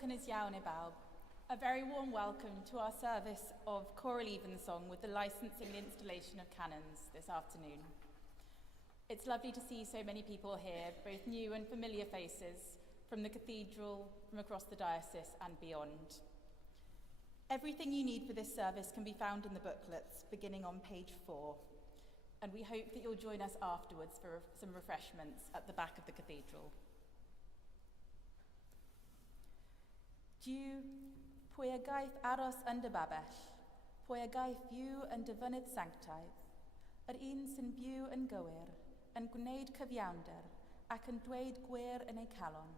Token is iawn e bawb. A very warm welcome to our service of Choral Evensong with the licensing and installation of Canons this afternoon. It's lovely to see so many people here, both new and familiar faces, from the cathedral, from across the diocese and beyond. Everything you need for this service can be found in the booklets, beginning on page 4. And we hope that you'll join us afterwards for some refreshments at the back of the cathedral. Diw, pwy a gaeth aros yn dy babell, pwy a gaeth fyw yn dy fynydd sanctaidd, yr un sy'n byw yn gywir, yn gwneud cyfiawnder ac yn dweud gwir yn ei calon.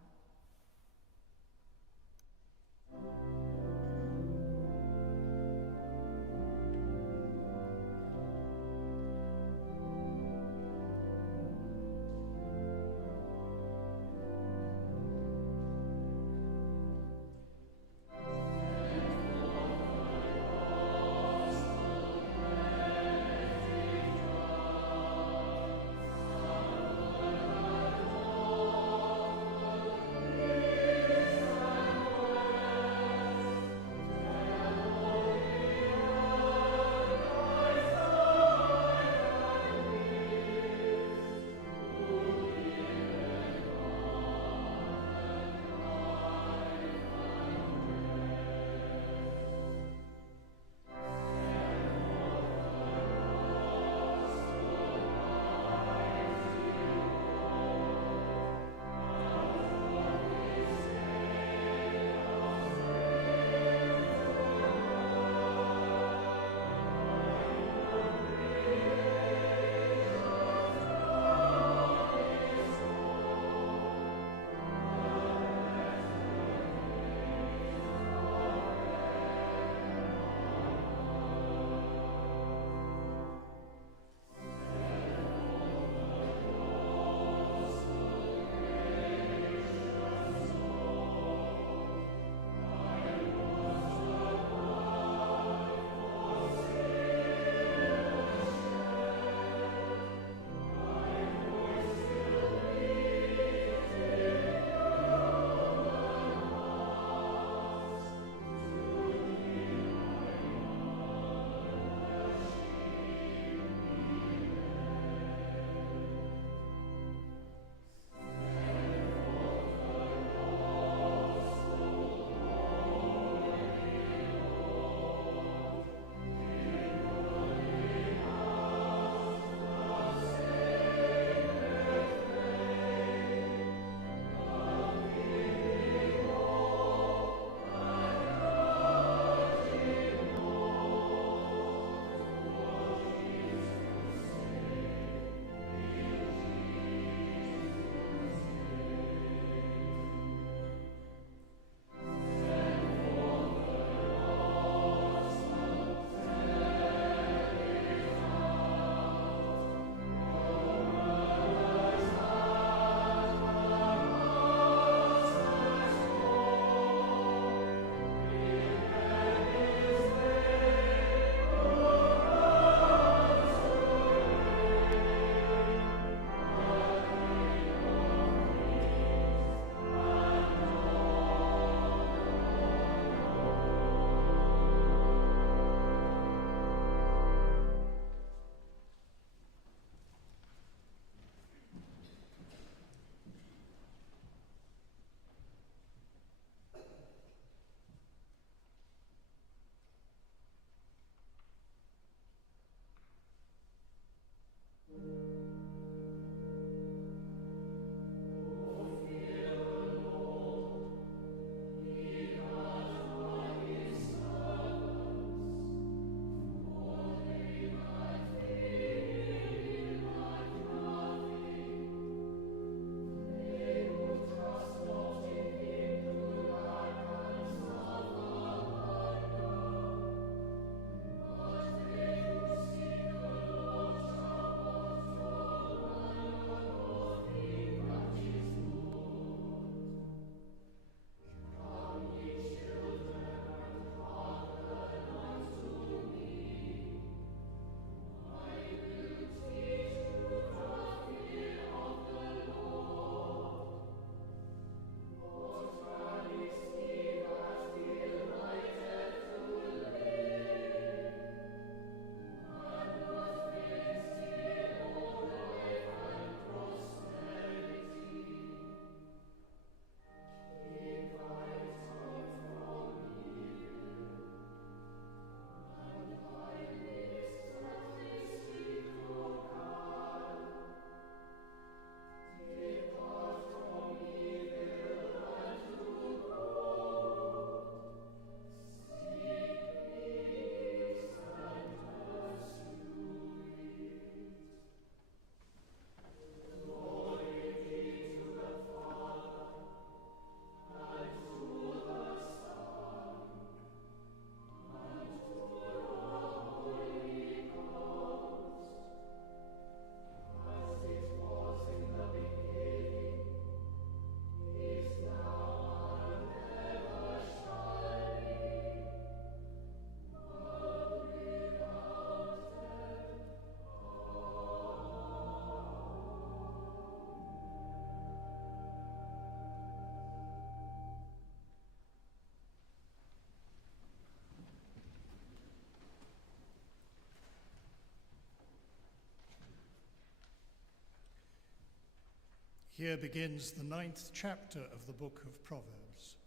Here begins the 9th chapter of the book of Proverbs.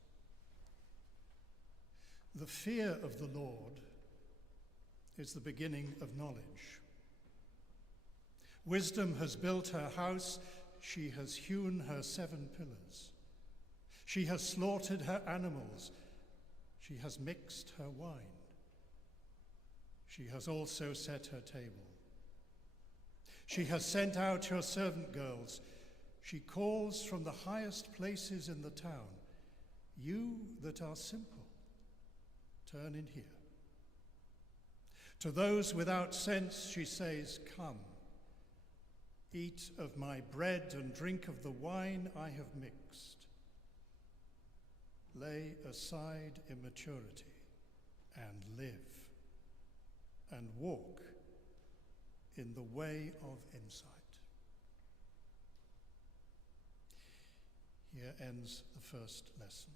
The fear of the Lord is the beginning of knowledge. Wisdom has built her house, she has hewn her 7 pillars. She has slaughtered her animals, she has mixed her wine. She has also set her table. She has sent out her servant girls. She calls from the highest places in the town, "You that are simple, turn in here." To those without sense she says, "Come, eat of my bread and drink of the wine I have mixed. Lay aside immaturity and live, and walk in the way of insight." Here ends the first lesson.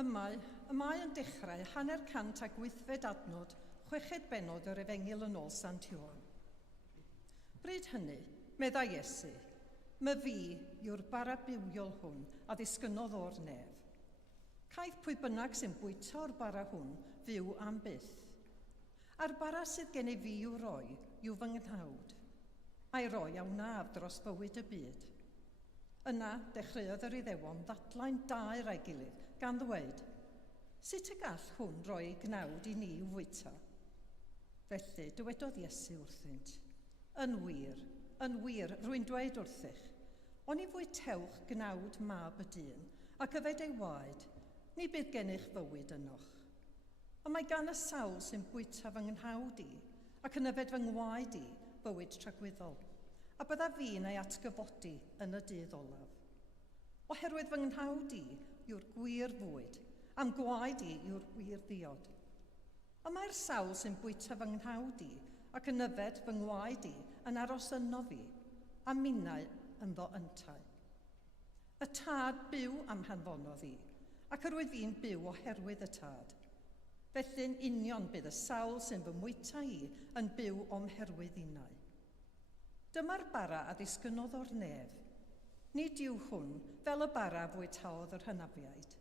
Y mae yn dechrau 108 adnod 6 benod yr Efengil yn ôl Sant Iwan. Bryd hynny, medda Iesu, my fi yw'r bara bywiol hwn a ddisgynodd o'r nef. Caiff pwy bynnag sy'n bwyta o'r bara hwn fyw am byth. A'r bara sydd gen i fi i'w roi yw fy nghnawd, a'i roi a wnaf dros bywyd y byd. Yna dechreuodd yr Iddewon ddadlau'n daer a'i gilydd gan ddweud, sut y gall hwn roi ei gnawd i ni i'w fwyta? Felly, dywedodd Iesu wrthynt, yn wir, rwy'n dweud wrthych, o'n i fwytewch gnawd mab y dyn, ac yfed ei waed, ni bydd gennych fywyd ynoch. Ond mae gan y sawl sy'n bwyta fy nghnawd i, ac yn yfed fy ngwaed i, bywyd tragwyddol, a bydda fi'n ei atgyfodi yn y dydd olaf. Oherwydd fy nghnawd i yw'r gwir fwyd, am gwaed i yw'r gwir ddiod. Ond mae'r sawl sy'n bwyta fy nghnawd i, ac yn yfed fy ngwaed i, yn aros yno fi, a minnau ynddo yntau. Y tad byw am hanfonodd i, ac yr wydd fi'n byw oherwydd y tad. Felly'n union bydd y sawl sy'n fy mwyta i yn byw o'm herwydd unau. Dyma'r bara a ddisgynodd o'r nef. Nid yw hwn fel y bara fwytaodd yr hynafiaid.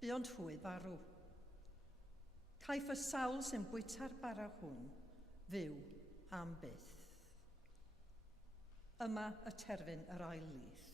Buond hwy farw. Caiff y sawl sy'n bwyta'r bara hwn fyw am byth. Yma y terfyn yr ail lith.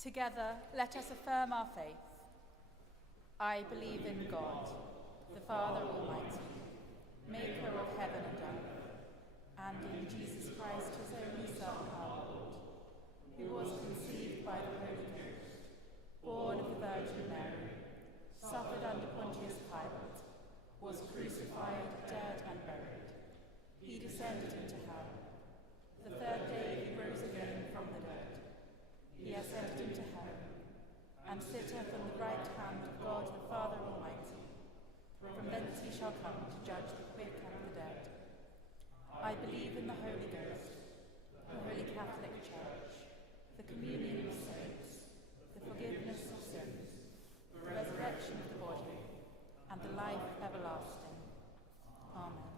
Together, let us affirm our faith. I believe in God, the Father Almighty, maker of heaven and earth, and in Jesus Christ, his only Son, our Lord, who was conceived by the Holy Ghost, born of the Virgin Mary, suffered under Pontius Pilate, was crucified, dead, and buried. He descended into hell. The third day he rose again from the dead. He ascended into heaven, and sitteth on the right hand of God the Father Almighty. From thence he shall come to judge the quick and the dead. I believe in the Holy Ghost, the Holy Catholic Church, the communion of saints, the forgiveness of sins, the resurrection of the body, and the life everlasting. Amen.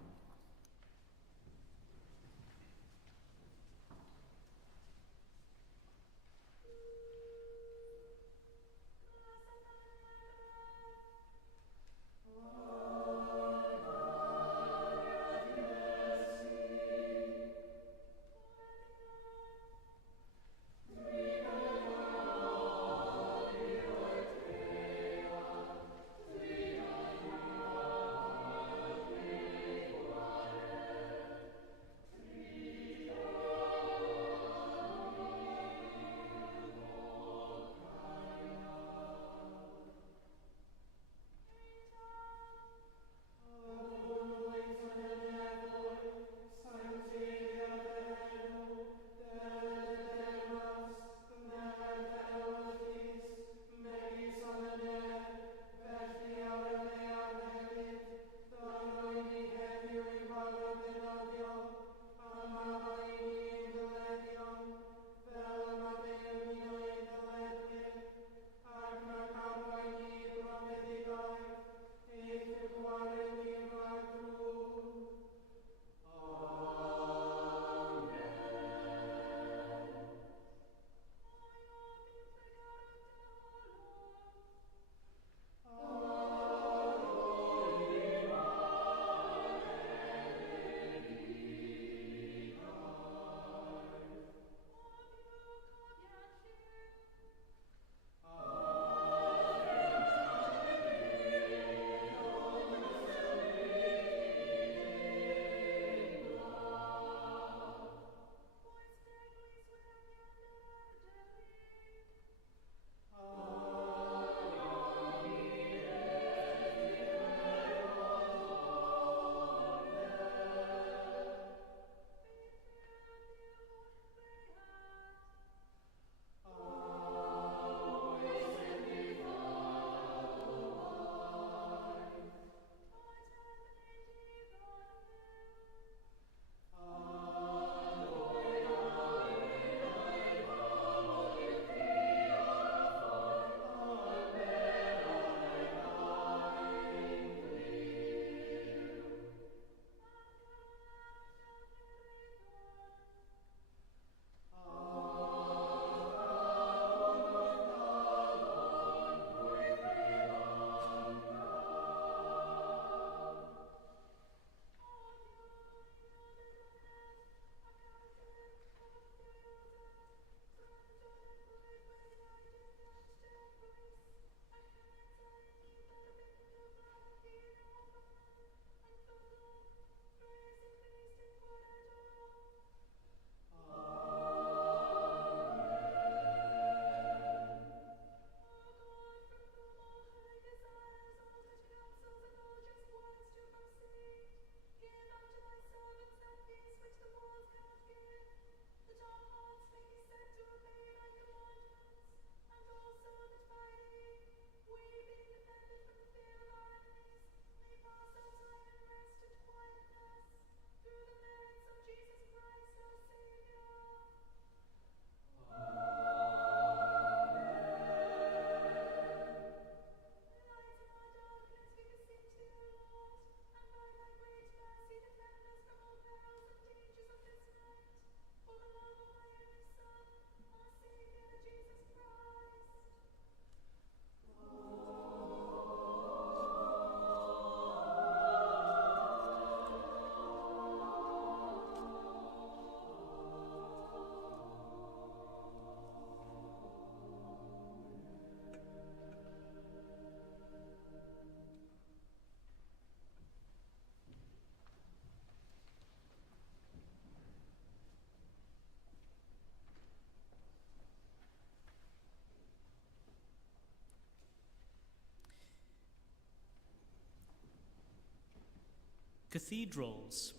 Cathedrals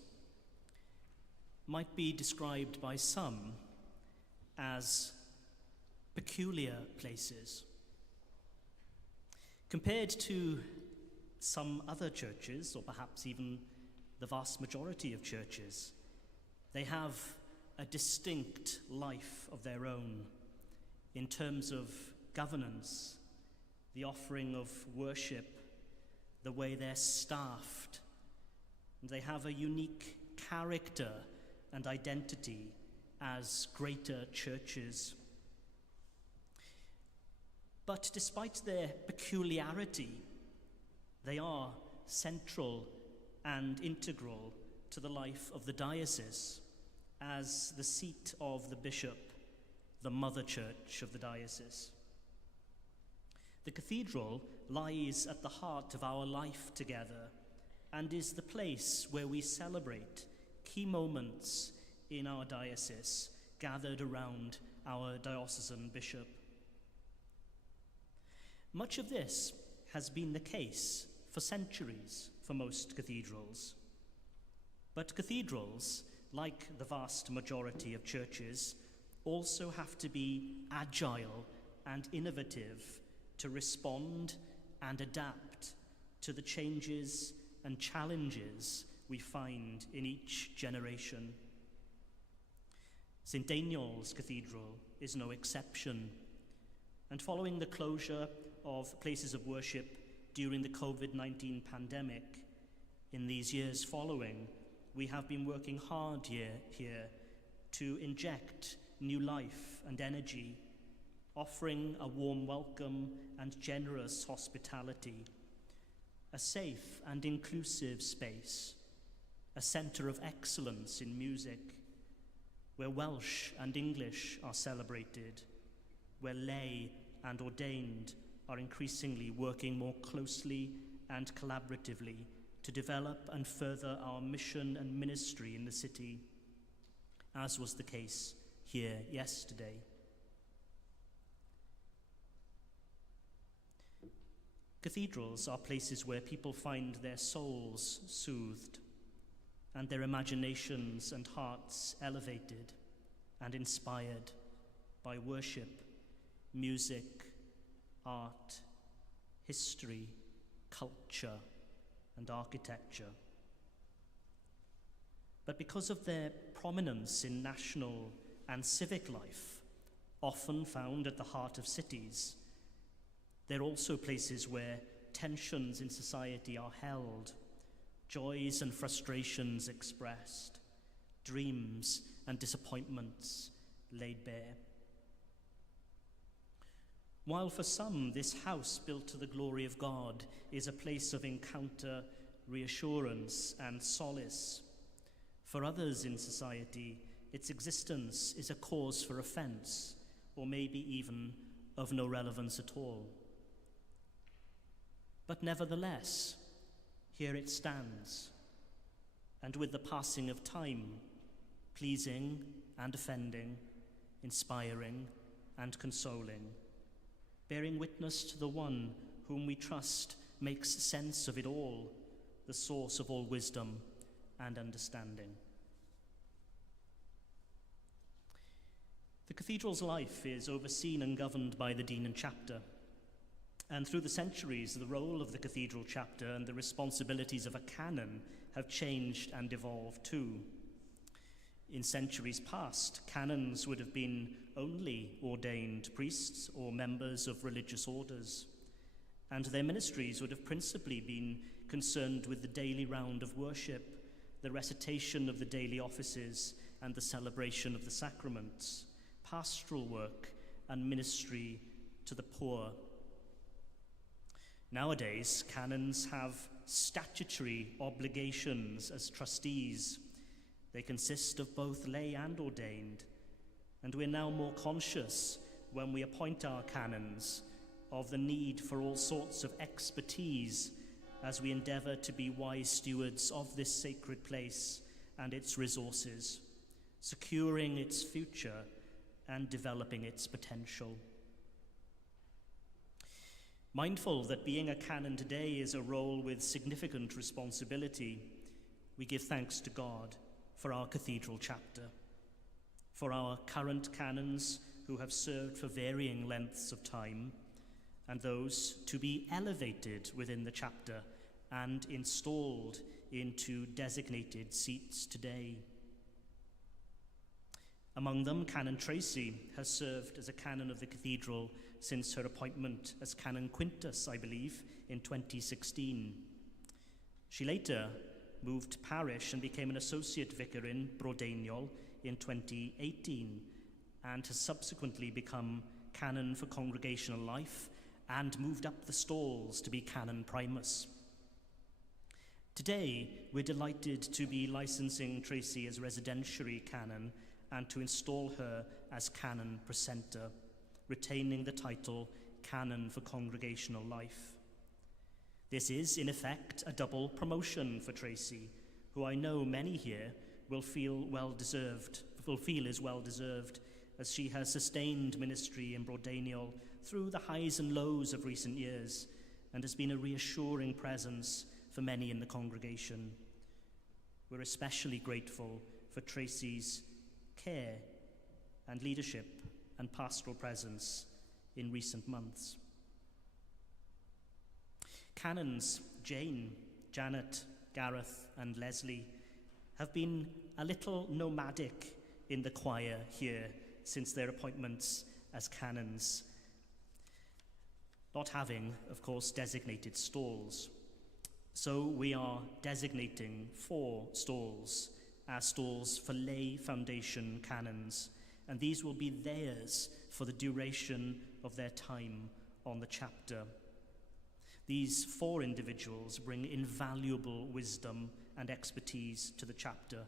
might be described by some as peculiar places. Compared to some other churches, or perhaps even the vast majority of churches, they have a distinct life of their own in terms of governance, the offering of worship, the way they're staffed. And they have a unique character and identity as greater churches. But despite their peculiarity, they are central and integral to the life of the diocese as the seat of the bishop, the mother church of the diocese. The cathedral lies at the heart of our life together and is the place where we celebrate key moments in our diocese gathered around our diocesan bishop. Much of this has been the case for centuries for most cathedrals. But cathedrals, like the vast majority of churches, also have to be agile and innovative to respond and adapt to the changes and challenges we find in each generation. St. Daniel's Cathedral is no exception, and following the closure of places of worship during the COVID-19 pandemic, in these years following, we have been working hard here to inject new life and energy, offering a warm welcome and generous hospitality, a safe and inclusive space, a centre of excellence in music, where Welsh and English are celebrated, where lay and ordained are increasingly working more closely and collaboratively to develop and further our mission and ministry in the city, as was the case here yesterday. Cathedrals are places where people find their souls soothed and their imaginations and hearts elevated and inspired by worship, music, art, history, culture, and architecture. But because of their prominence in national and civic life, often found at the heart of cities, they're also places where tensions in society are held, joys and frustrations expressed, dreams and disappointments laid bare. While for some, this house built to the glory of God is a place of encounter, reassurance, and solace, for others in society, its existence is a cause for offence, or maybe even of no relevance at all. But nevertheless, here it stands, and with the passing of time, pleasing and offending, inspiring and consoling, bearing witness to the one whom we trust makes sense of it all, the source of all wisdom and understanding. The cathedral's life is overseen and governed by the dean and chapter. And through the centuries, the role of the cathedral chapter and the responsibilities of a canon have changed and evolved too. In centuries past, canons would have been only ordained priests or members of religious orders, and their ministries would have principally been concerned with the daily round of worship, the recitation of the daily offices, and the celebration of the sacraments, pastoral work, and ministry to the poor. Nowadays, canons have statutory obligations as trustees. They consist of both lay and ordained, and we're now more conscious when we appoint our canons of the need for all sorts of expertise as we endeavour to be wise stewards of this sacred place and its resources, securing its future and developing its potential. Mindful that being a canon today is a role with significant responsibility, we give thanks to God for our cathedral chapter, for our current canons who have served for varying lengths of time, and those to be elevated within the chapter and installed into designated seats today. Among them, Canon Tracy has served as a canon of the cathedral since her appointment as Canon Quintus, I believe, in 2016. She later moved parish and became an associate vicar in Brobdeiniol in 2018, and has subsequently become canon for congregational life and moved up the stalls to be canon primus. Today, we're delighted to be licensing Tracy as residentiary canon and to install her as canon precentor, retaining the title Canon for Congregational Life. This is, in effect, a double promotion for Tracy, who I know many here will feel is well deserved, as she has sustained ministry in Brobdeiniol through the highs and lows of recent years, and has been a reassuring presence for many in the congregation. We're especially grateful for Tracy's care and leadership and pastoral presence in recent months. Canons Jane, Janet, Gareth and Leslie have been a little nomadic in the choir here since their appointments as canons, not having, of course, designated stalls. So we are designating 4 stalls as stalls for lay foundation canons, and these will be theirs for the duration of their time on the chapter. These 4 individuals bring invaluable wisdom and expertise to the chapter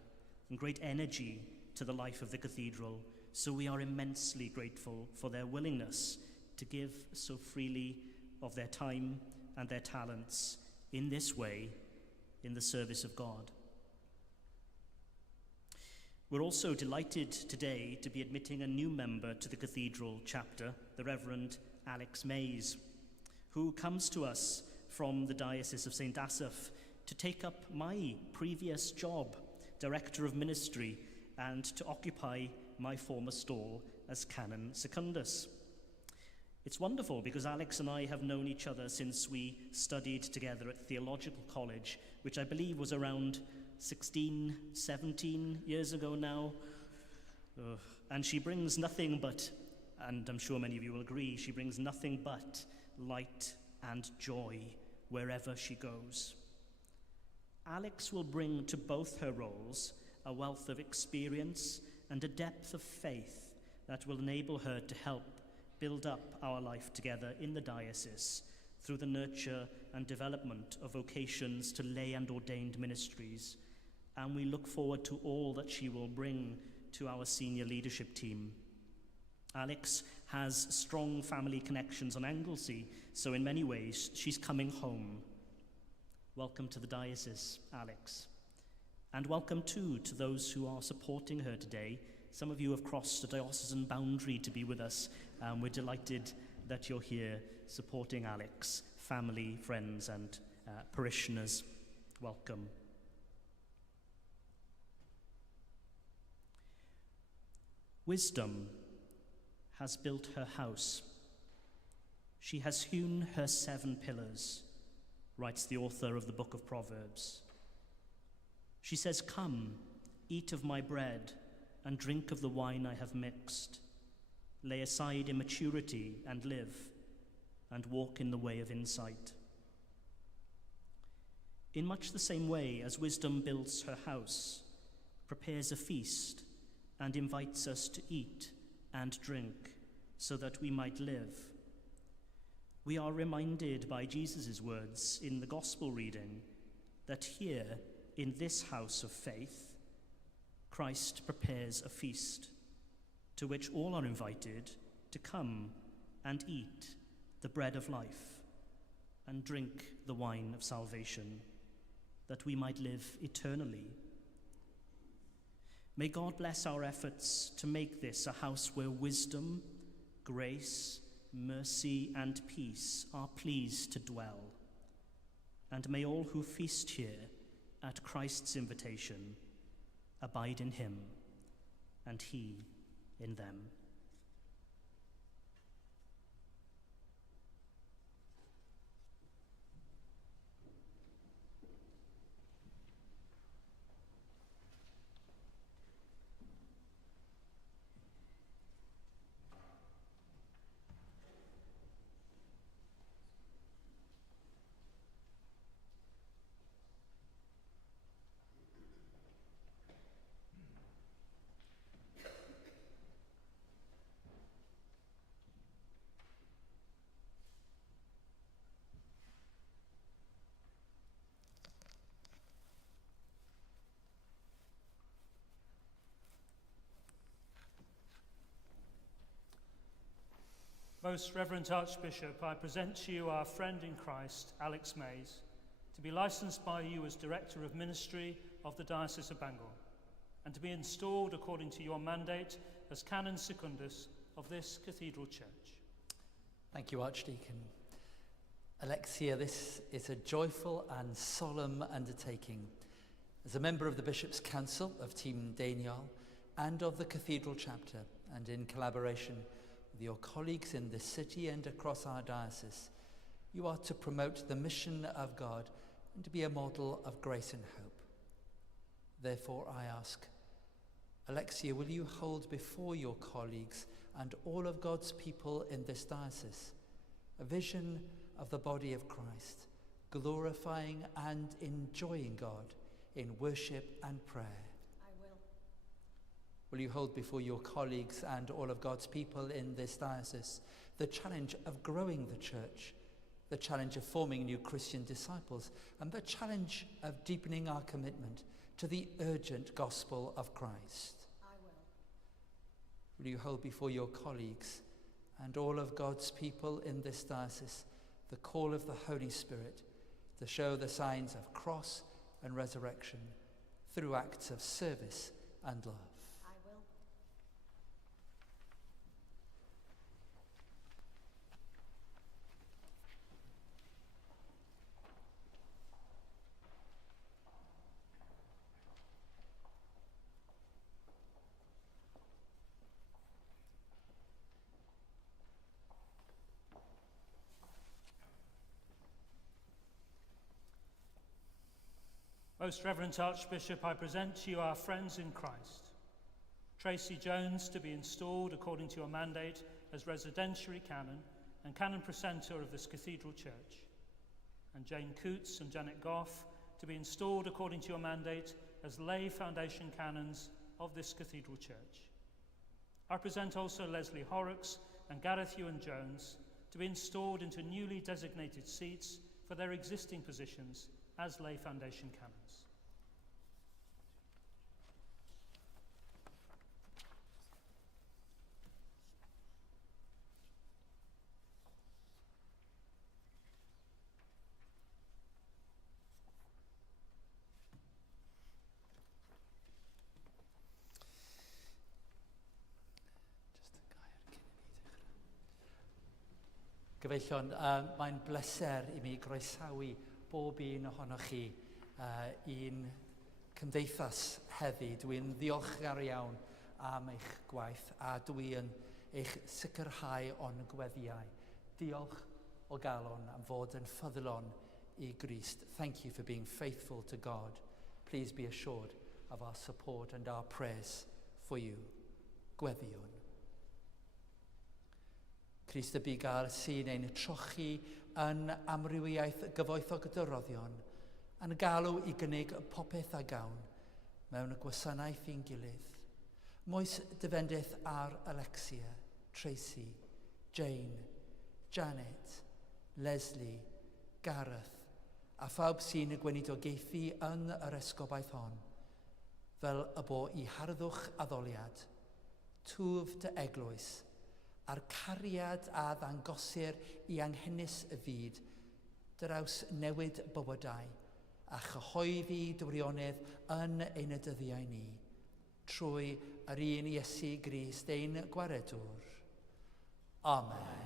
and great energy to the life of the cathedral, so we are immensely grateful for their willingness to give so freely of their time and their talents in this way in the service of God. We're also delighted today to be admitting a new member to the cathedral chapter, the Reverend Alex Mays, who comes to us from the Diocese of St. Asaph to take up my previous job, Director of Ministry, and to occupy my former stall as Canon Secundus. It's wonderful because Alex and I have known each other since we studied together at Theological College, which I believe was around 16, 17 years ago now. And she brings nothing but, and I'm sure many of you will agree, she brings nothing but light and joy wherever she goes. Alex will bring to both her roles a wealth of experience and a depth of faith that will enable her to help build up our life together in the diocese through the nurture and development of vocations to lay and ordained ministries. And we look forward to all that she will bring to our senior leadership team. Alex has strong family connections on Anglesey, so in many ways she's coming home. Welcome to the diocese, Alex. And welcome too to those who are supporting her today. Some of you have crossed the diocesan boundary to be with us. We're delighted that you're here supporting Alex, family, friends, and parishioners. Welcome. Wisdom has built her house. She has hewn her 7 pillars, writes the author of the book of Proverbs. She says, "Come, eat of my bread, and drink of the wine I have mixed. Lay aside immaturity and live, and walk in the way of insight." In much the same way as wisdom builds her house, prepares a feast, and invites us to eat and drink so that we might live, we are reminded by Jesus' words in the gospel reading that here, in this house of faith, Christ prepares a feast to which all are invited to come and eat the bread of life and drink the wine of salvation, that we might live eternally. May God bless our efforts to make this a house where wisdom, grace, mercy, and peace are pleased to dwell. And may all who feast here at Christ's invitation, abide in him, and he in them. Most Reverend Archbishop, I present to you our friend in Christ, Alex Mays, to be licensed by you as Director of Ministry of the Diocese of Bangor, and to be installed according to your mandate as Canon Secundus of this Cathedral Church. Thank you, Archdeacon. Alexia, this is a joyful and solemn undertaking. As a member of the Bishop's Council of Team Daeniol and of the Cathedral Chapter, and in collaboration with your colleagues in this city and across our diocese, you are to promote the mission of God and to be a model of grace and hope. Therefore, I ask, Alexia, will you hold before your colleagues and all of God's people in this diocese a vision of the body of Christ, glorifying and enjoying God in worship and prayer? Will you hold before your colleagues and all of God's people in this diocese the challenge of growing the church, the challenge of forming new Christian disciples, and the challenge of deepening our commitment to the urgent gospel of Christ? I will. Will you hold before your colleagues and all of God's people in this diocese the call of the Holy Spirit to show the signs of cross and resurrection through acts of service and love? Most Reverend Archbishop, I present to you our friends in Christ. Tracy Jones, to be installed according to your mandate as Residentiary Canon and Canon Precentor of this Cathedral Church. And Jane Coots and Janet Goff, to be installed according to your mandate as Lay Foundation Canons of this Cathedral Church. I present also Leslie Horrocks and Gareth Ewan Jones, to be installed into newly designated seats for their existing positions as Lay Foundation Canons. Gyfeillion, mae'n bleser i mi groesawu bob un ohonoch chi i'n cymdeithas heddi. Dwi'n ddiolchgar iawn am eich gwaith a dwi'n eich sicrhau o'n gweddiau. Diolch o galon am fod yn ffyddlon i Grist. Thank you for being faithful to God. Please be assured of our support and our prayers for you. Gweddiwn. Crist y bu gael sy'n ein trochi yn amrywiaeth gyfoethog dyrroddion, yn galw i gynnig popeth a gawn mewn y gwasanaeth i'n gilydd. Moes dyfendith ar Alexia, Tracy, Jane, Janet, Leslie, Gareth a phawb sy'n y gweinidogaethu yn yr esgobaeth hon, fel y bo i harddwch addoliad, twf dy eglwys, a'r cariad a ddangosir i anghynnis y fyd, draws newid bywydau, a chyhoeddi dwrionedd yn ein dyddiau ni, trwy yr un Iesu Grist ein gwaredwr. Amen.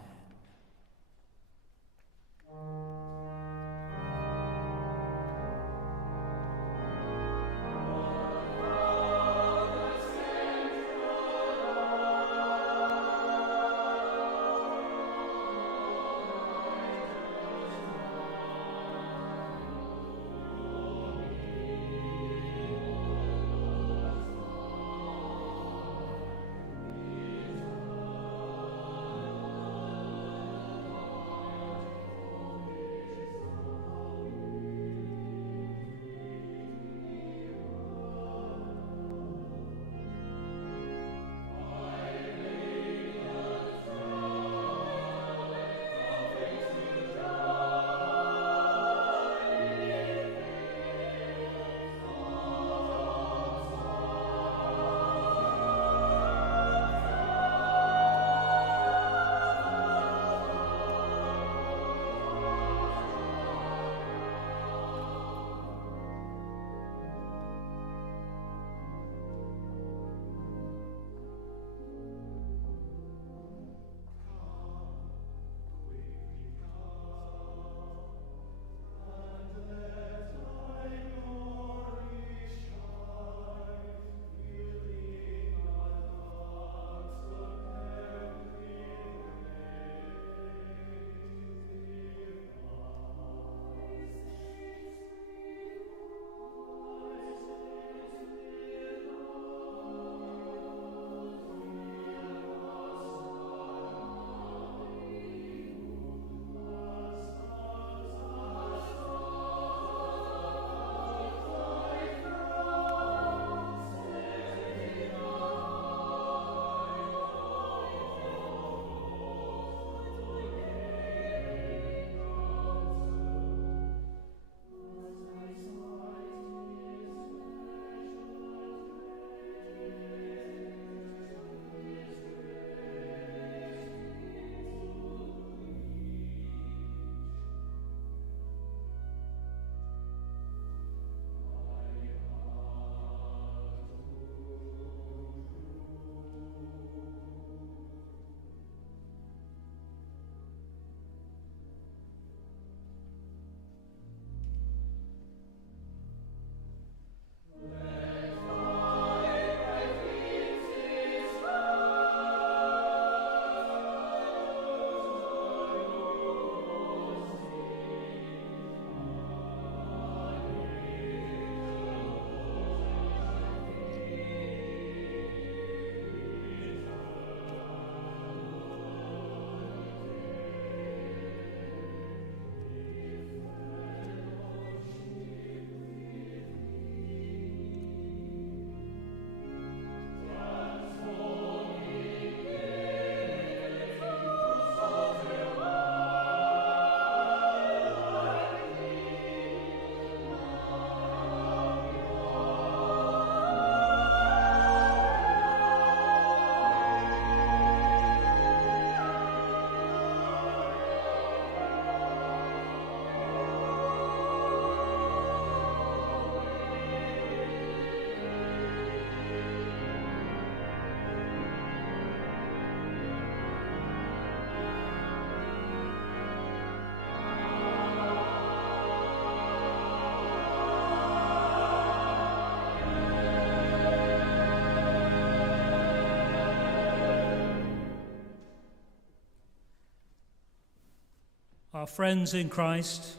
Our friends in Christ,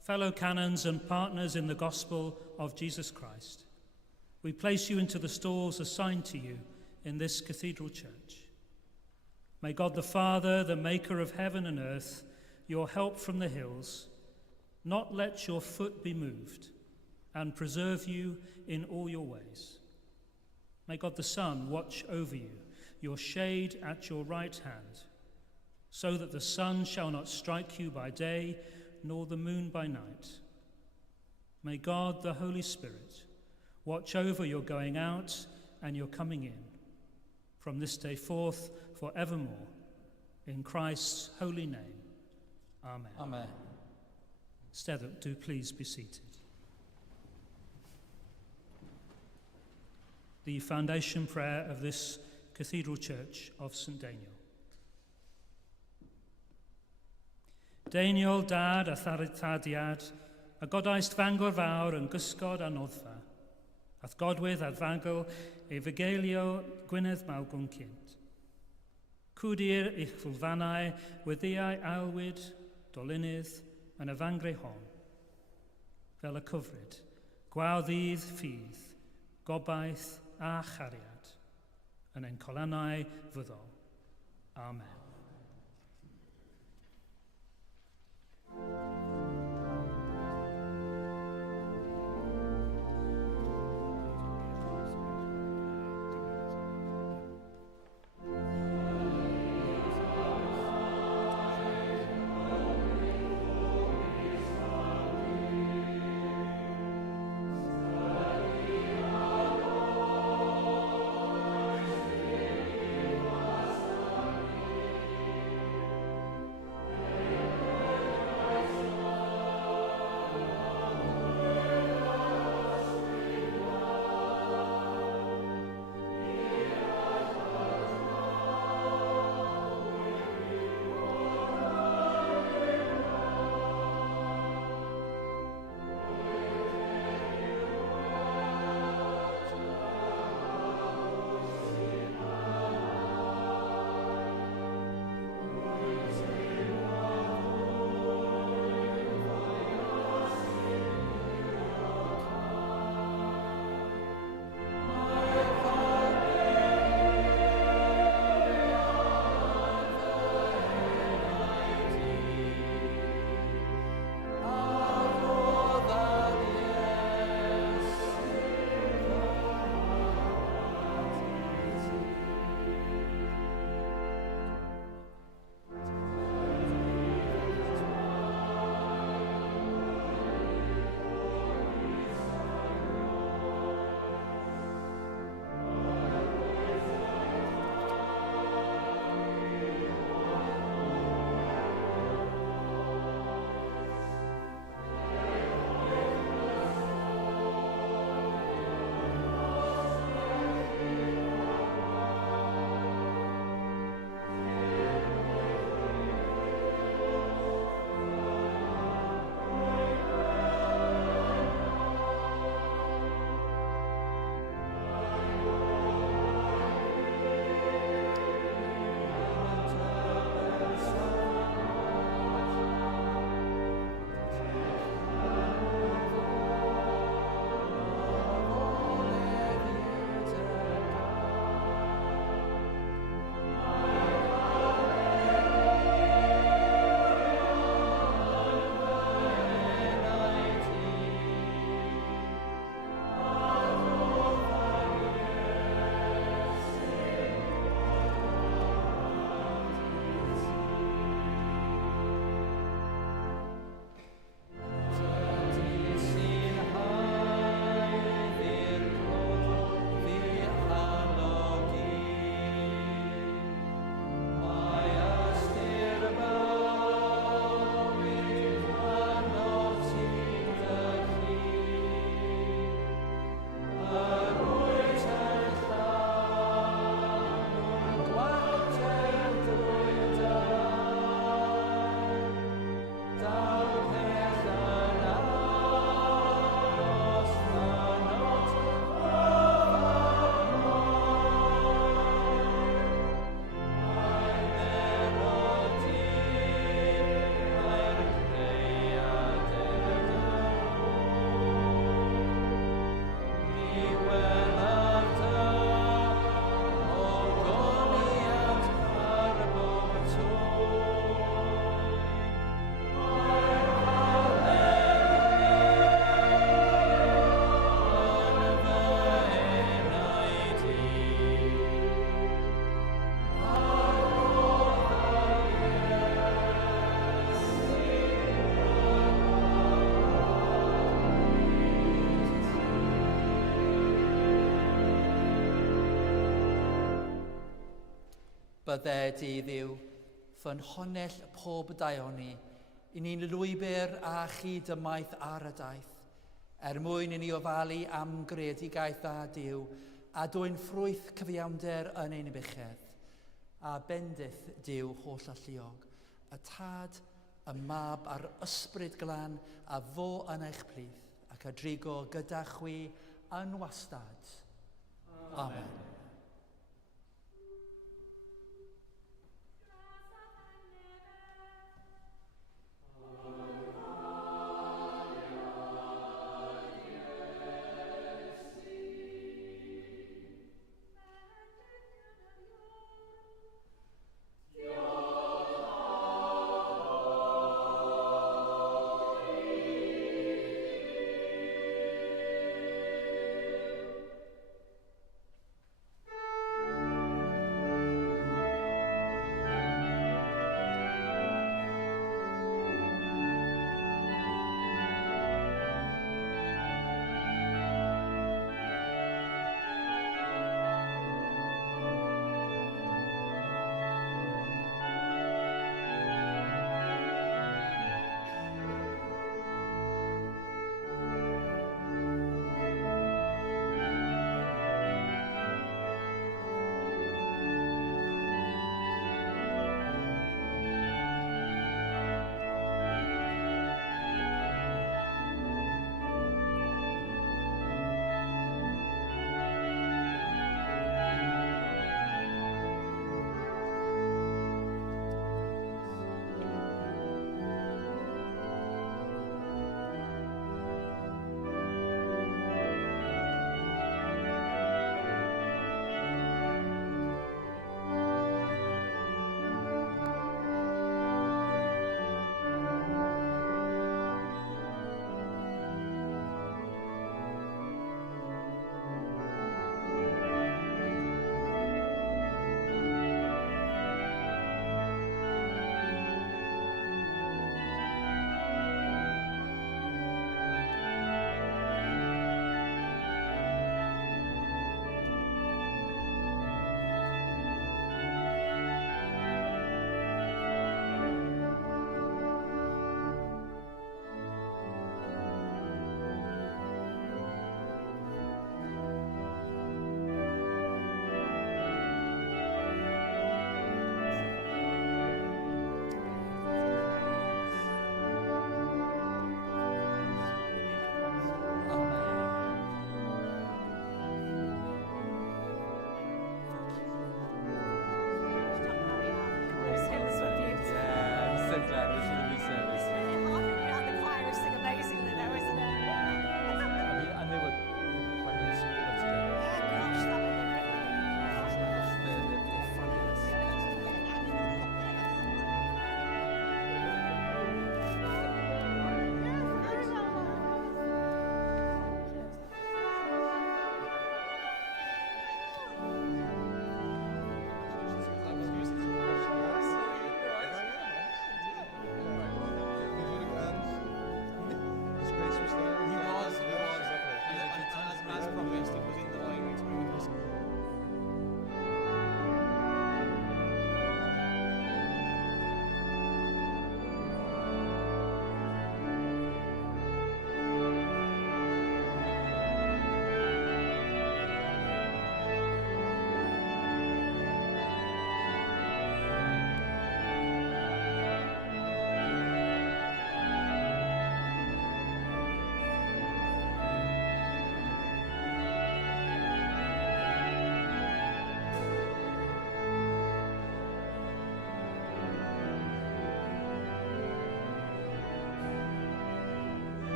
fellow canons and partners in the gospel of Jesus Christ, we place you into the stalls assigned to you in this cathedral church. May God the Father, the maker of heaven and earth, your help from the hills, not let your foot be moved, and preserve you in all your ways. May God the Son watch over you, your shade at your right hand, so that the sun shall not strike you by day, nor the moon by night. May God the Holy Spirit watch over your going out and your coming in, from this day forth forevermore, in Christ's holy name. Amen. Amen. Steddock, do please be seated. The foundation prayer of this Cathedral Church of St. Daniel. Daniel, dad a thadiad, a godaist fangor fawr yn gysgod a noddfa, ath godwydd a ddagl e fygelio Gwynedd Mawgon cynt. Cwdir eich fwlfanau weddiau alwyd, dolinydd, yn y fangre hon, fel y cyfryd, gwawddydd ffydd, gobaith a chariad, yn ein colannau fyddol. Amen. bydde di ddiw, fy'n honell pob daioni, i ni'n lwybr a chydymaeth ar y daeth, mwyn i ni ofalu am greadigaeth a Duw, a dwy'n ffrwyth cyfiawnder yn ein bychedd, a bendith Duw holl alluog, y tad, y mab a'r ysbryd glan, a fo yn eich plith, ac a drigo gyda chwi yn wastad. Amen.